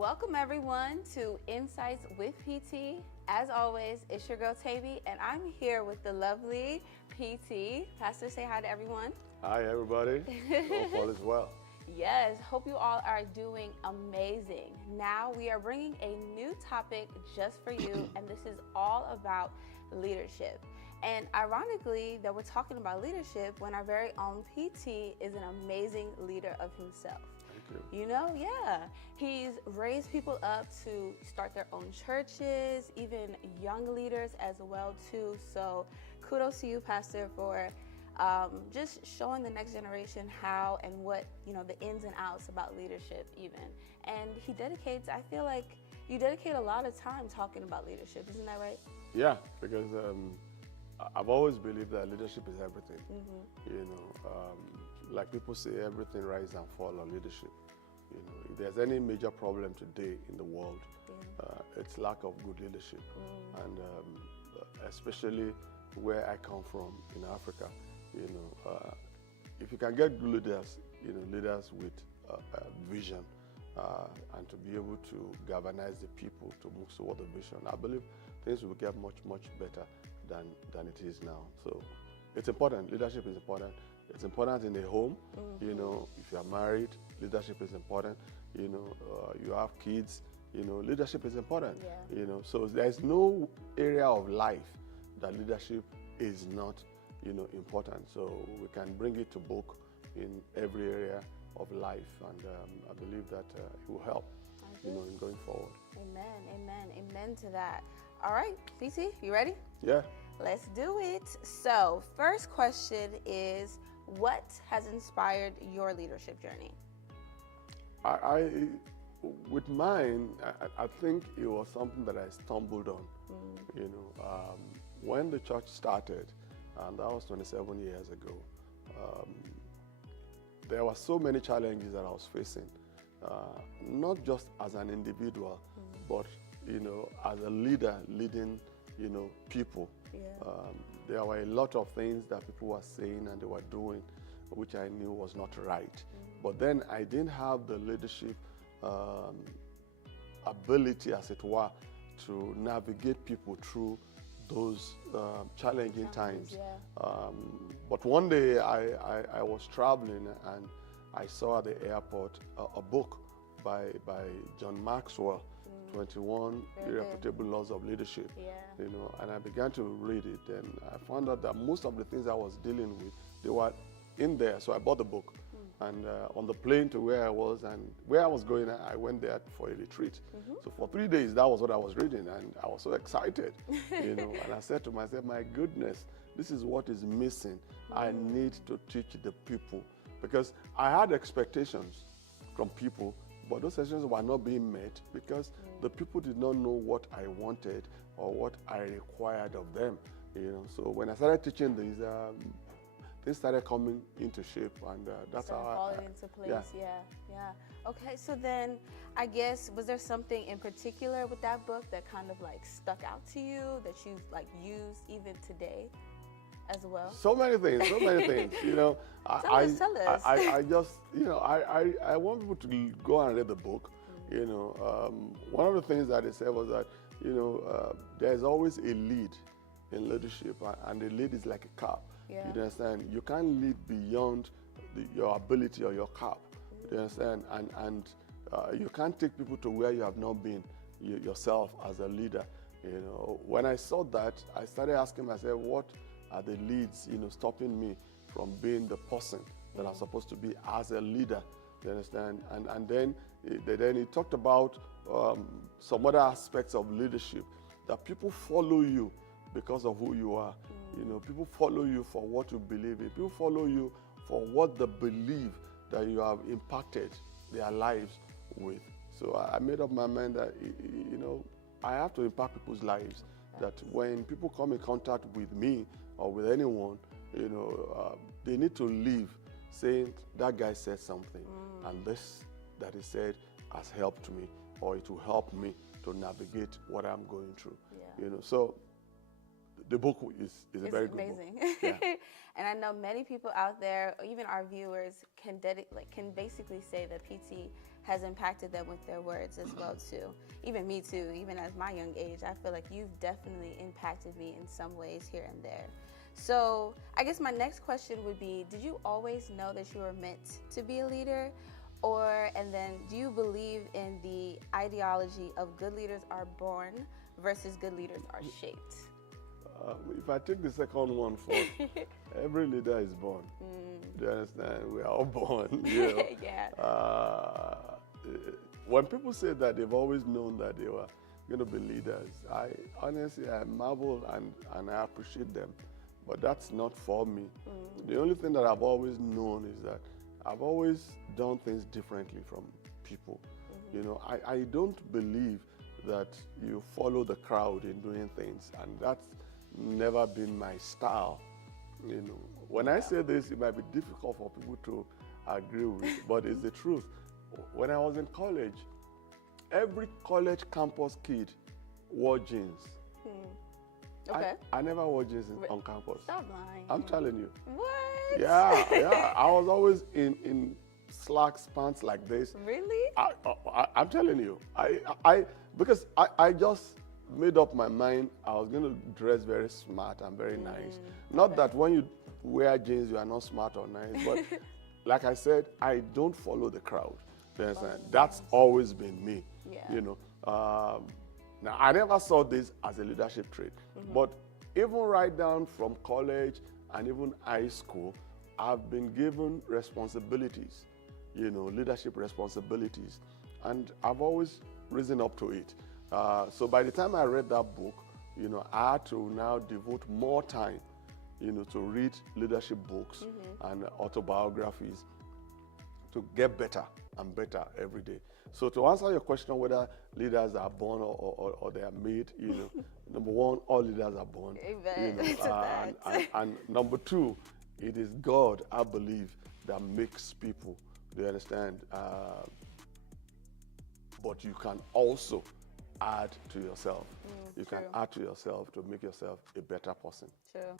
Welcome everyone to Insights with PT. As always, it's your girl Taby, and I'm here with the lovely PT. Pastor, say hi to everyone. Hi everybody. Hope all is well. Yes, hope you all are doing amazing. Now we are bringing a new topic just for you, and this is all about leadership. And ironically that we're talking about leadership when our very own PT is an amazing leader of himself. Thank you. You know, yeah. He's raised people up to start their own churches, even young leaders as well too. So kudos to you, Pastor, for just showing the next generation how and what, the ins and outs about leadership even. And he dedicates, I feel like you dedicate a lot of time talking about leadership. Isn't that right? Yeah, because I've always believed that leadership is everything. Like people say, everything rises and falls on leadership. If there's any major problem today in the world, it's lack of good leadership. And especially where I come from in Africa, if you can get good leaders, leaders with vision, and to be able to galvanize the people to move toward the vision, I believe things will get much, much better than it is now. So it's important. Leadership is important. It's important in the home. If you are married, leadership is important. You have kids, leadership is important. Yeah. So there's no area of life that leadership is not, important. So we can bring it to book in every area of life, and I believe that it will help, in going forward. Amen to that. All right, PT, you ready? Yeah. Let's do it. So, first question is, what has inspired your leadership journey? With mine, I think it was something that I stumbled on. When the church started, and that was 27 years ago, there were so many challenges that I was facing, not just as an individual, but as a leader leading, people. Yeah. There were a lot of things that people were saying and they were doing, which I knew was not right. But then I didn't have the leadership ability, as it were, to navigate people through those challenging times. Yeah. But one day I was traveling and I saw at the airport a book by John Maxwell, 21 Irrefutable Laws of Leadership. Yeah. And I began to read it, and I found out that most of the things I was dealing with, they were in there. So I bought the book. And on the plane to where I was going, I went there for a retreat. So for 3 days, that was what I was reading, and I was so excited, And I said to myself, my goodness, this is what is missing. I need to teach the people, because I had expectations from people, but those expectations were not being met because the people did not know what I wanted or what I required of them. So when I started teaching these, things started coming into shape, and that's how I falling into place. Yeah. Okay, so then I guess, was there something in particular with that book that kind of like stuck out to you that you've like used even today as well? So many things. Tell us. I just, I want people to go and read the book. One of the things that they said was that, there's always a lead in leadership, and the lead is like a cap. Yeah. You understand? You can't lead beyond your ability or your cap. You understand? And you can't take people to where you have not been yourself as a leader. When I saw that, I started asking myself, what are the leads, stopping me from being the person that I'm supposed to be as a leader? You understand? And then he talked about some other aspects of leadership, that people follow you because of who you are. People follow you for what you believe in. People follow you for what they believe that you have impacted their lives with. So I made up my mind that, I have to impact people's lives. That when people come in contact with me or with anyone, they need to leave saying, that guy said something, and this that he said has helped me, or it will help me to navigate what I'm going through. Yeah. So the book is a It's very good amazing. book. Yeah. And I know many people out there, even our viewers, can basically say that PT has impacted them with their words as well too. Even me too. Even at my young age, I feel like you've definitely impacted me in some ways here and there. So I guess my next question would be: did you always know that you were meant to be a leader? And then do you believe in the ideology of good leaders are born versus good leaders are shaped? If I take the second one first, every leader is born. Do you understand? We are all born. You know? Yeah. When people say that they've always known that they were going to be leaders, I honestly, I marvel and I appreciate them. But that's not for me. The only thing that I've always known is that I've always done things differently from people. You know, I don't believe that you follow the crowd in doing things, and that's never been my style. You know, when I say this, it might be difficult for people to agree with, but it's the truth. When I was in college, every college campus kid wore jeans. Okay. I never wore jeans on campus. Stop lying. I'm telling you. What? Yeah. I was always in slacks, pants like this. Really? I'm telling you. Because I just made up my mind I was going to dress very smart and very nice. Not that when you wear jeans you are not smart or nice, but like I said, I don't follow the crowd. You understand? That's always been me. Yeah. You know. Now, I never saw this as a leadership trait, but even right down from college and even high school, I've been given responsibilities, you know, leadership responsibilities, and I've always risen up to it. So by the time I read that book, you know, I had to now devote more time, you know, to read leadership books and autobiographies to get better and better every day. So to answer your question whether leaders are born or they are made, you know, number one, all leaders are born. Amen. You know, and number two, it is God, I believe, that makes people. Do you understand? But you can also add to yourself. You can add to yourself to make yourself a better person. True.